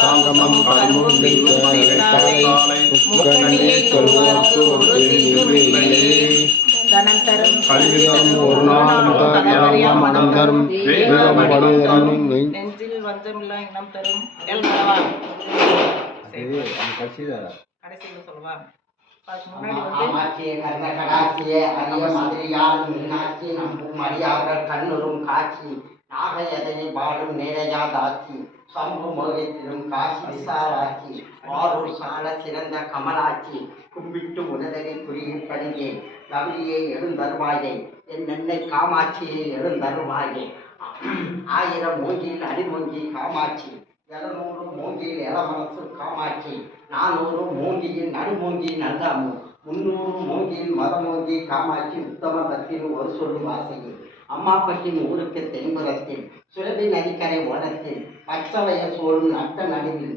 சங்கமம் கண்முன்னித்தாலை முக்கண்ணியை சொல்வோர்க்கு ஒரு தீங்கு இல்லை. கல்விதரும் ஒரு நாளும் மனம் தரும் நெஞ்சில் வஞ்சமில்லா இனம் தரும். கடைசியில் சொல்லுவாங்க. காமாட்சியே கர்ண கடாட்சியே அரிய மதுரையால் மீனாட்சி நம்பும் அடியார்கள் கண்ணுறும் காட்சி நாகையதனை பாடும் நேரையா தாட்சி சம்பு மோகத்திலும் காசி விசாலாட்சி வாரூர் சால சிறந்த கமலாட்சி கும்பிட்டு உனதனை குறியை பணிந்தேன் கவியை எழுந்தருவாயே என் நென்னை காமாட்சியை எழுந்தருவாயே. 1000 மூங்கில் அடிமூங்கி காமாட்சி 700 மூங்கில் இளமனசு காமாட்சி 400 மூங்கியில் நடுமூங்கி நல்லாமு 300 மூங்கில் மதமூங்கி காமாட்சி உத்தம பத்தின் ஒரு சொல்லு வாசையில் அம்மாப்பட்டின் ஊருக்கு தென்புறத்தில் சுரபி நதிக்கரை ஓரத்தில் பச்சவய சோழும் நட்ட நடுவில்